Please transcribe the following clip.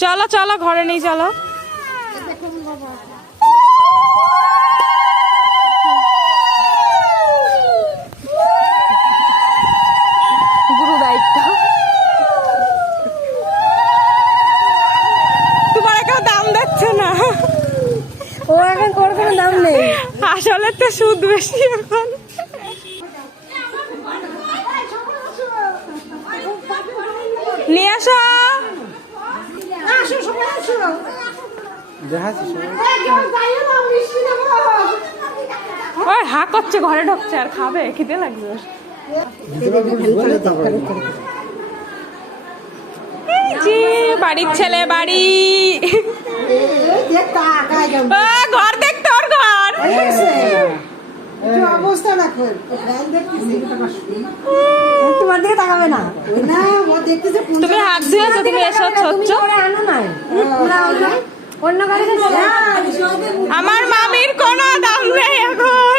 চলো চলো ঘরে নেই চলো। গুরু দায়িত্ব তোমার কেউ দাম দিচ্ছে না। ও এখন ওর কোনো দাম নেই, আসলে তো সুদ বেশি এখন। নিয়ে আসো ওই হা করছে ঘরে ঢুকছে আর খাবে খিদে লাগবে। বাড়ির ছেলে বাড়ি ঘর দেখতে ওর ঘর অবস্থা দেখো তোমার দিকে তাকাবে না। তুমি হাত ধুয়েছো তুমি এসব হচ্ছ অন্য গাড়িতে আমার মামির কোনো দাম নেই এখন।